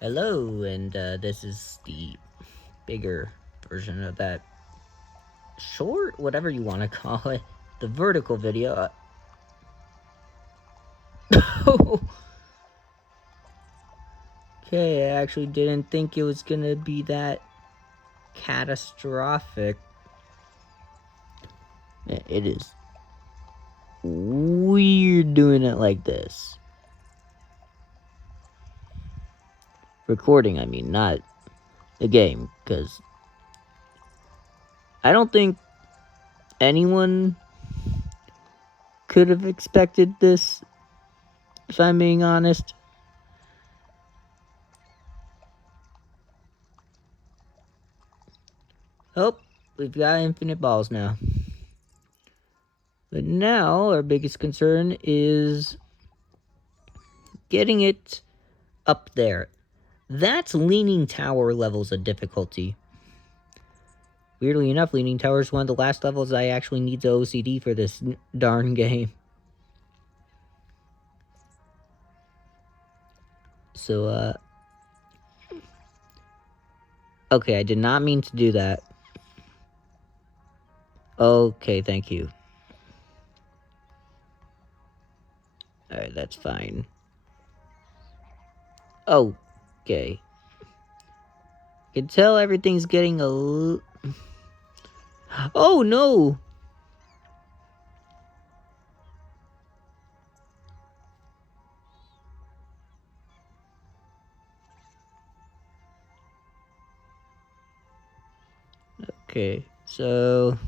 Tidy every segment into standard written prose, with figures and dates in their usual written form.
Hello, and this is the bigger version of that short, whatever you want to call it, the vertical video. Okay, I actually didn't think it was gonna be that catastrophic. It is weird doing it like this. Recording, I mean, not the game, because I don't think anyone could have expected this, if I'm being honest. Oh, we've got infinite balls now. But now, our biggest concern is getting it up there. That's Leaning Tower levels of difficulty. Weirdly enough, Leaning Tower is one of the last levels I actually need to OCD for this darn game. So, okay, I did not mean to do that. Okay, thank you. Alright, that's fine. Okay. I can tell everything's getting a oh, no! Okay, so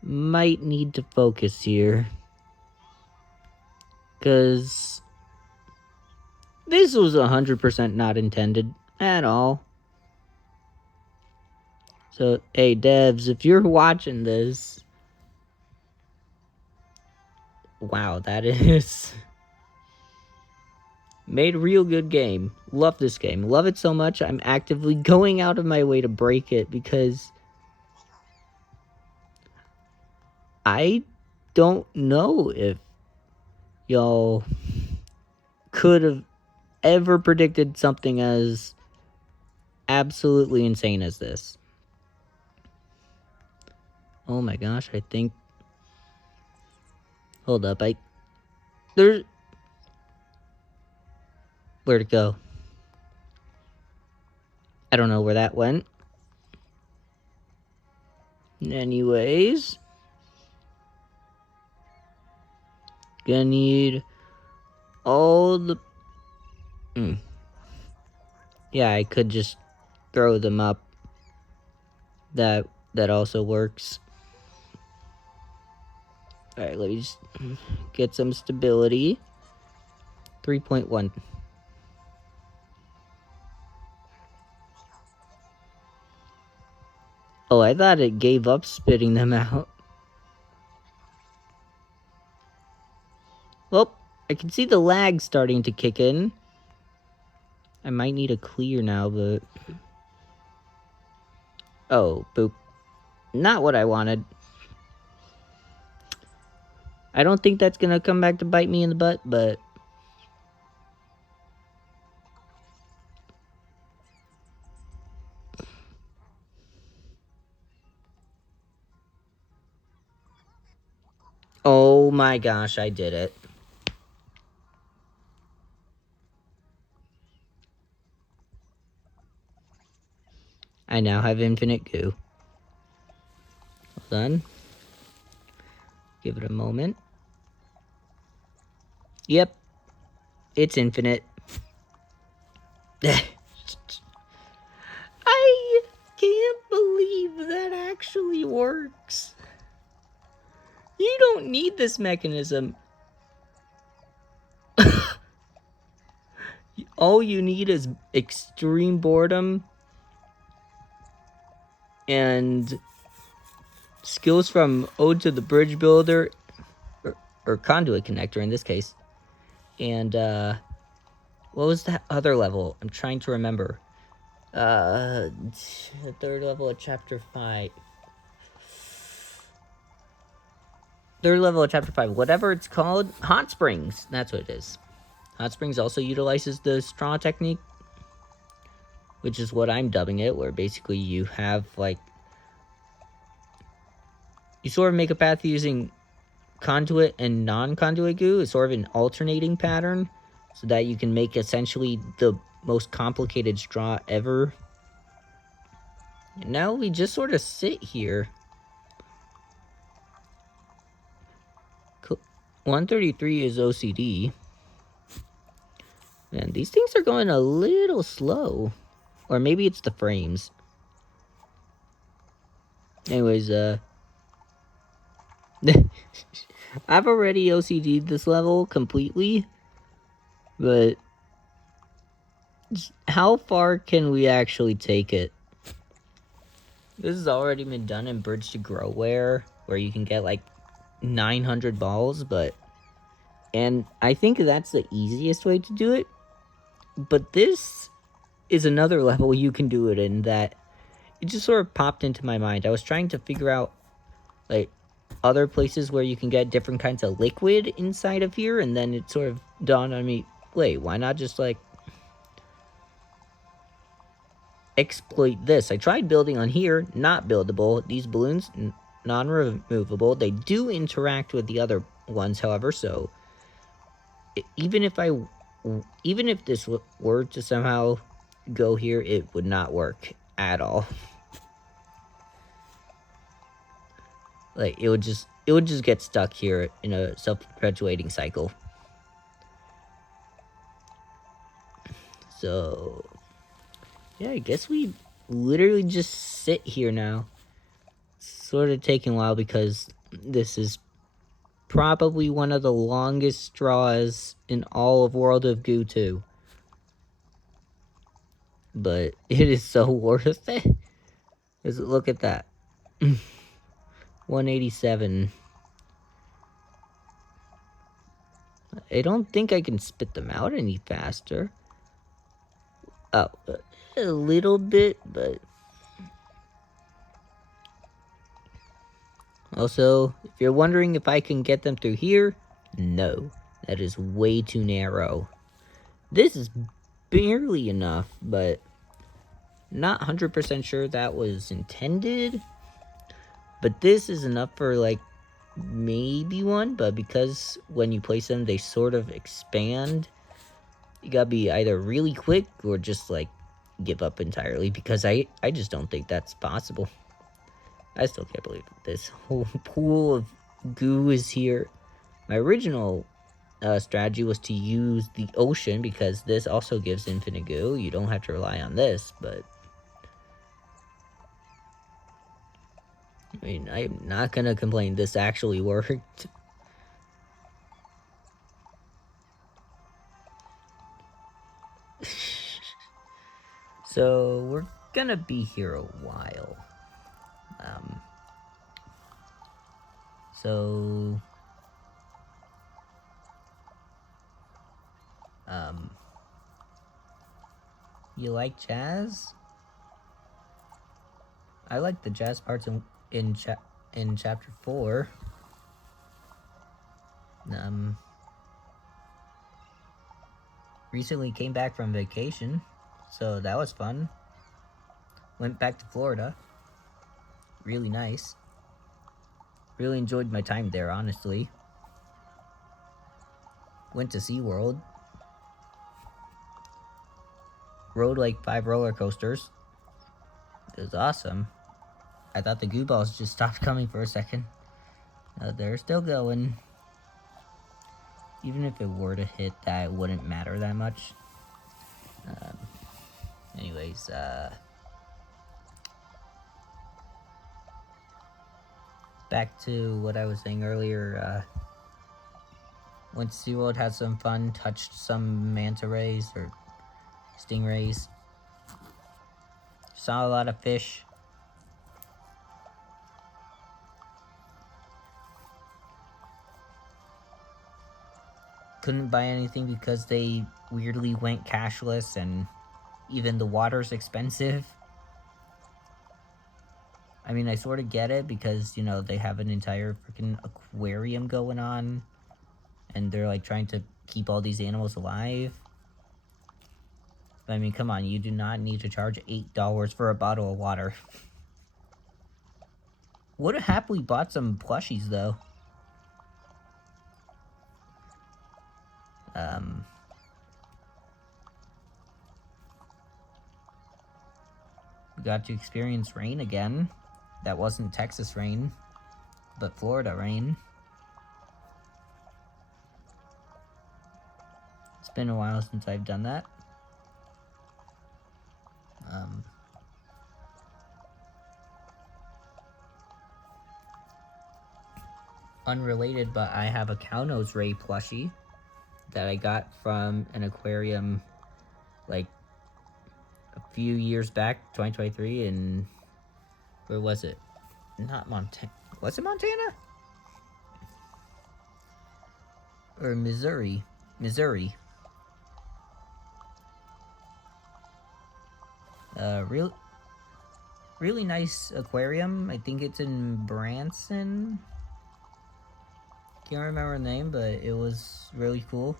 might need to focus here. Because this was 100% not intended at all. So, hey, devs, if you're watching this... Wow, that is... Made a real good game. Love this game. Love it so much, I'm actively going out of my way to break it because... I don't know if y'all could have ever predicted something as absolutely insane as this. Oh my gosh, I think... Hold up, there's... Where'd it go? I don't know where that went. Anyways... Gonna need all the... Yeah, I could just throw them up. That also works. Alright, let me just get some stability. 3.1. Oh, I thought it gave up spitting them out. Well, I can see the lag starting to kick in. I might need a clear now, but... Oh, boop. Not what I wanted. I don't think that's gonna come back to bite me in the butt, but... Oh my gosh, I did it. I now have infinite goo. Hold on. Give it a moment. Yep. It's infinite. I can't believe that actually works. You don't need this mechanism. All you need is extreme boredom and skills from Ode to the Bridge Builder, or Conduit Connector in this case. And, what was that other level? I'm trying to remember. The third level of Chapter 5. Third level of Chapter 5. Whatever it's called. Hot Springs. That's what it is. Hot Springs also utilizes the straw technique. which is what I'm dubbing it, where basically you have, like, you sort of make a path using conduit and non-conduit goo. It's sort of an alternating pattern, so that you can make essentially the most complicated straw ever. And now we just sort of sit here. 133 is OCD. Man, these things are going a little slow. Or maybe it's the frames. Anyways, I've already OCD'd this level completely. But how far can we actually take it? This has already been done in Bridge to Growware, where you can get like 900 balls, and I think that's the easiest way to do it. But this is another level you can do it in that it just sort of popped into my mind. I was trying to figure out, like, other places where you can get different kinds of liquid inside of here, and then it sort of dawned on me, wait, why not just, like, exploit this? I tried building on here, not buildable. These balloons, non-removable. They do interact with the other ones, however, so even if this were to somehow go here, it would not work at all. Like, it would just get stuck here in a self-perpetuating cycle. So yeah, I guess we literally just sit here now. It's sort of taking a while because this is probably one of the longest straws in all of World of Goo 2. But it is so worth it. Look at that. 187. I don't think I can spit them out any faster. Oh, a little bit, but... Also, if you're wondering if I can get them through here, no. That is way too narrow. This is barely enough, but not 100% sure that was intended. But this is enough for, like, maybe one, but because when you place them, they sort of expand, you gotta be either really quick or just, like, give up entirely, because I just don't think that's possible. I still can't believe this whole pool of goo is here. My original strategy was to use the ocean, because this also gives infinite goo. You don't have to rely on this, but... I mean, I'm not gonna complain. This actually worked. So, we're gonna be here a while. So... You like jazz? I like the jazz parts in chapter 4. Recently came back from vacation, so that was fun. Went back to Florida. Really nice. Really enjoyed my time there, honestly. Went to SeaWorld. Rode like 5 roller coasters. It was awesome. I thought the Goo Balls just stopped coming for a second. They're still going. Even if it were to hit, that wouldn't matter that much. Anyways, back to what I was saying earlier. Went to SeaWorld, had some fun, touched some manta rays or stingrays. Saw a lot of fish. Couldn't buy anything because they weirdly went cashless, and even the water's expensive. I mean, I sort of get it because, you know, they have an entire freaking aquarium going on, and they're, like, trying to keep all these animals alive. I mean, come on, you do not need to charge $8 for a bottle of water. Would have happily bought some plushies, though. We got to experience rain again. That wasn't Texas rain, but Florida rain. It's been a while since I've done that. Unrelated, but I have a Cow-Nose Ray plushie that I got from an aquarium like a few years back, 2023, and where was it? Not Montana. Was it Montana? Or Missouri? Missouri. Really nice aquarium. I think it's in Branson. Can't remember the name, but it was really cool.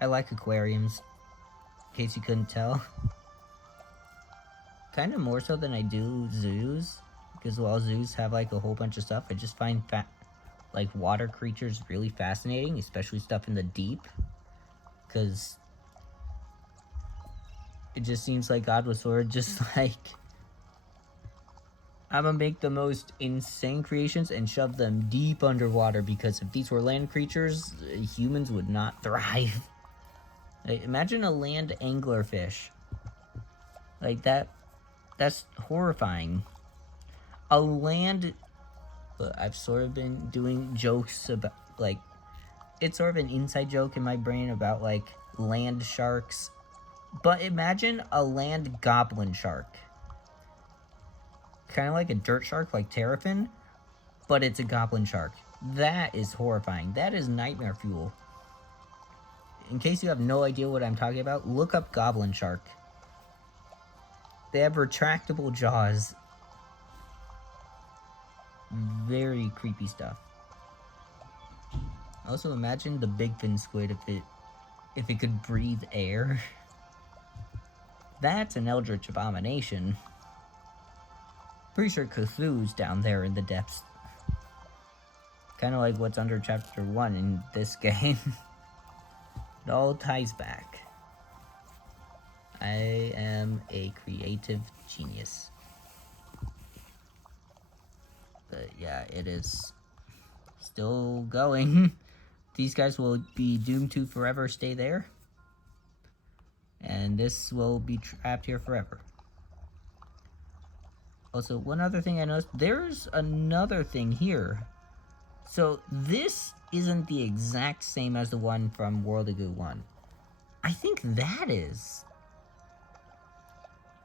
I like aquariums, in case you couldn't tell. Kind of more so than I do zoos, because while zoos have like a whole bunch of stuff, I just find like water creatures really fascinating, especially stuff in the deep, because it just seems like God was sort of just like, I'm gonna make the most insane creations and shove them deep underwater, because if these were land creatures, humans would not thrive. Like, imagine a land anglerfish. Like that's horrifying. A land... I've sort of been doing jokes about, like, it's sort of an inside joke in my brain about, like, land sharks. But imagine a land goblin shark. Kind of like a dirt shark, like Terrapin, but it's a goblin shark. That is horrifying. That is nightmare fuel. In case you have no idea what I'm talking about, look up goblin shark. They have retractable jaws. Very creepy stuff. Also, imagine the big fin squid if it could breathe air. That's an eldritch abomination. Pretty sure Cthulhu's down there in the depths. Kind of like what's under chapter 1 in this game. It all ties back. I am a creative genius. But yeah, it is still going. These guys will be doomed to forever stay there. And this will be trapped here forever. Also, one other thing I noticed, there's another thing here. So this isn't the exact same as the one from World of Goo 1. I think that is.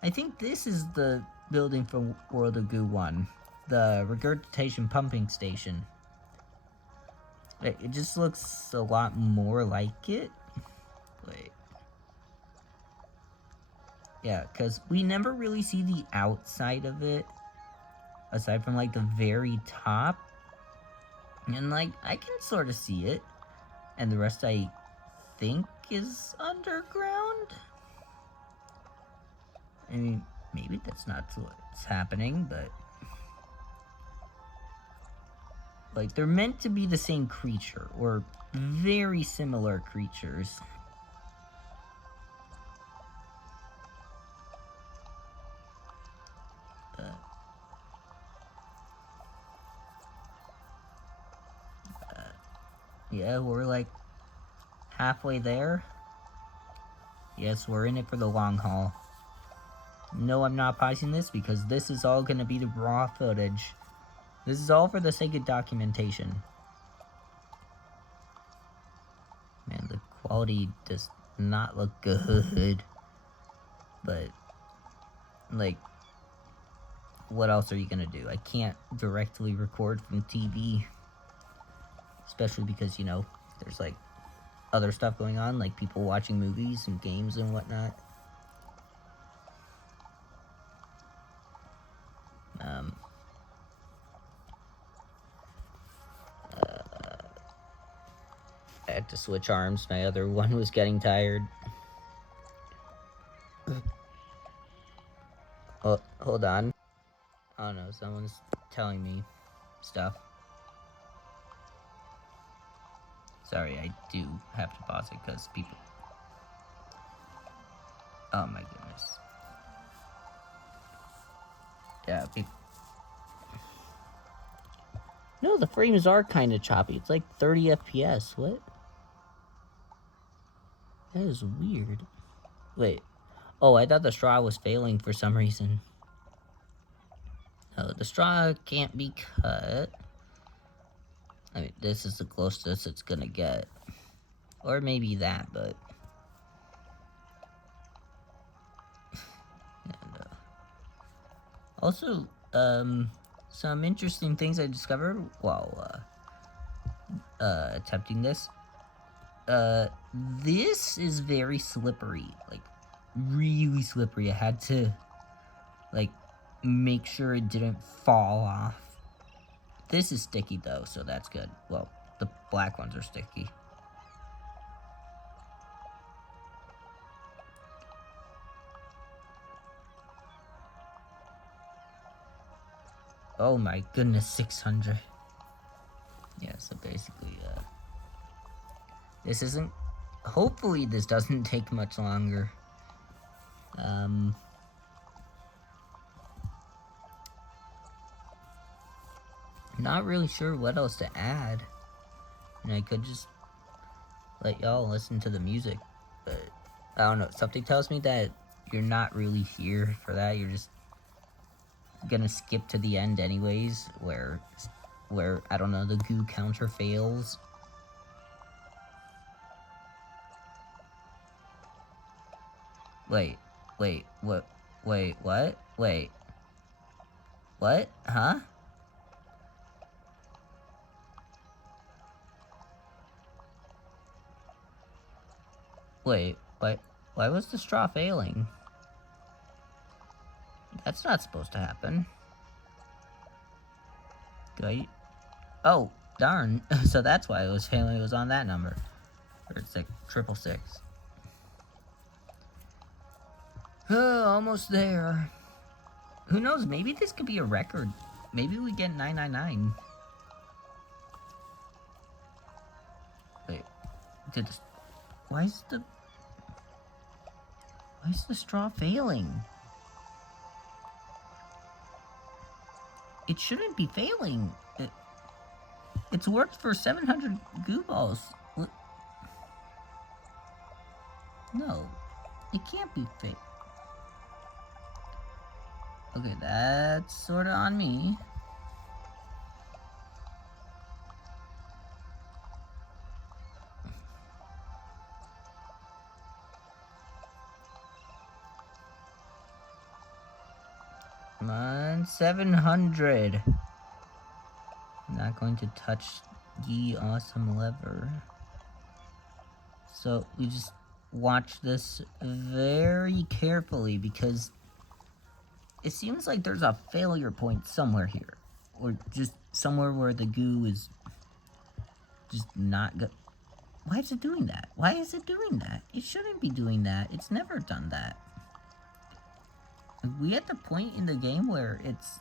I think this is the building from World of Goo 1. The regurgitation pumping station. It just looks a lot more like it. Wait. Yeah, because we never really see the outside of it. Aside from, like, the very top. And, like, I can sort of see it. And the rest, I think, is underground? I mean, maybe that's not what's happening, but... like, they're meant to be the same creature, or very similar creatures. Yeah, we're like halfway there. Yes, we're in it for the long haul. No, I'm not pausing this because this is all going to be the raw footage. This is all for the sake of documentation. Man, the quality does not look good. But, like, what else are you going to do? I can't directly record from TV. Especially because, you know, there's, like, other stuff going on, like people watching movies and games and whatnot. I had to switch arms. My other one was getting tired. Oh, hold on. Oh no, someone's telling me stuff. Sorry, I do have to pause it because people... Oh my goodness. Yeah, people... No, the frames are kind of choppy. It's like 30 FPS. What? That is weird. Wait. Oh, I thought the straw was failing for some reason. No, the straw can't be cut. I mean, this is the closest it's gonna get. Or maybe that, but... And, also, some interesting things I discovered while, attempting this. This is very slippery. Like, really slippery. I had to, like, make sure it didn't fall off. This is sticky, though, so that's good. Well, the black ones are sticky. Oh my goodness, 600. Yeah, so basically, this isn't... Hopefully this doesn't take much longer. Not really sure what else to add. And I could just let y'all listen to the music, but I don't know. Something tells me that you're not really here for that. You're just gonna skip to the end anyways, where I don't know, the goo counter fails. Wait, what? Wait, what? Wait. What? Huh? Wait, why was the straw failing? That's not supposed to happen. Do I... Oh, darn. So that's why it was failing. It was on that number. Or it's like 666. Oh, almost there. Who knows? Maybe this could be a record. Maybe we get 999. Wait. Did this... Why is the straw failing? It shouldn't be failing. It's worked for 700 Goo Balls. What? No. It can't be fake. Okay, that's sorta on me. Come on, 700. I'm not going to touch ye awesome lever. So we just watch this very carefully because it seems like there's a failure point somewhere here. Or just somewhere where the goo is just not good. Why is it doing that? Why is it doing that? It shouldn't be doing that. It's never done that. Are we at the point in the game where it's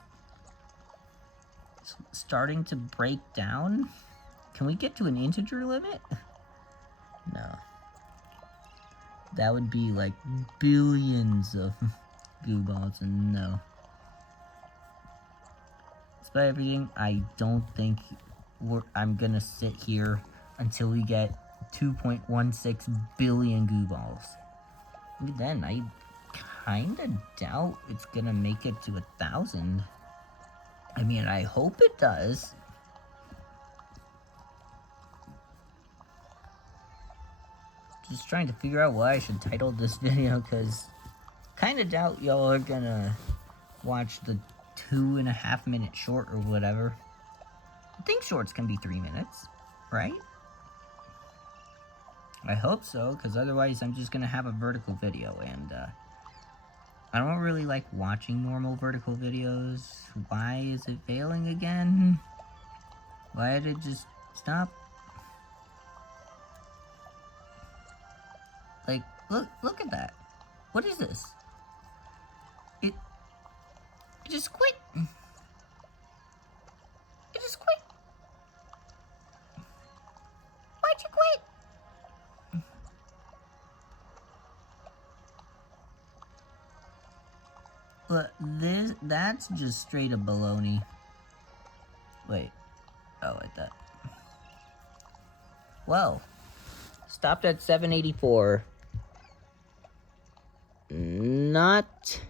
starting to break down? Can we get to an integer limit? No. That would be like billions of Goo Balls, and no. Despite everything, I don't think I'm gonna sit here until we get 2.16 billion Goo Balls. Even then, I kinda doubt it's gonna make it to 1,000. I mean, I hope it does. Just trying to figure out what I should title this video, because kinda doubt y'all are gonna watch the 2.5 minute short or whatever. I think shorts can be 3 minutes, right? I hope so, because otherwise I'm just gonna have a vertical video, and I don't really like watching normal vertical videos. Why is it failing again? Why did it just stop? Like, look at that. What is this? It just quit. It just quit. Why'd you quit? But that's just straight up baloney. Wait. Oh, like that. Well, stopped at 784. Not...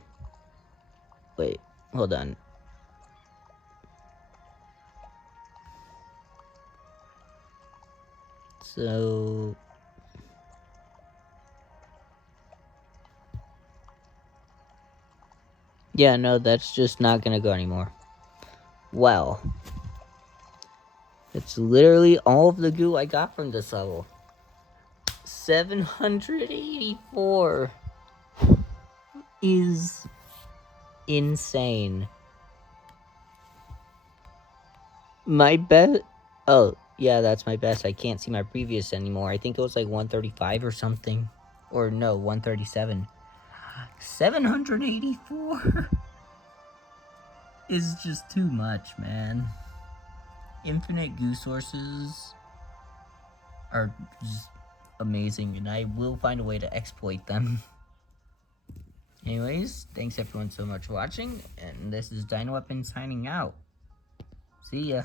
Wait, hold on. So... Yeah, no, that's just not gonna go anymore. Well, it's literally all of the goo I got from this level. 784 is insane. My best... Oh, yeah, that's my best. I can't see my previous anymore. I think it was like 135 or something. Or no, 137. 784 is just too much, man. Infinite goo sources are just amazing, and I will find a way to exploit them. Anyways, thanks everyone so much for watching, and this is Dino-Weapon signing out. See ya.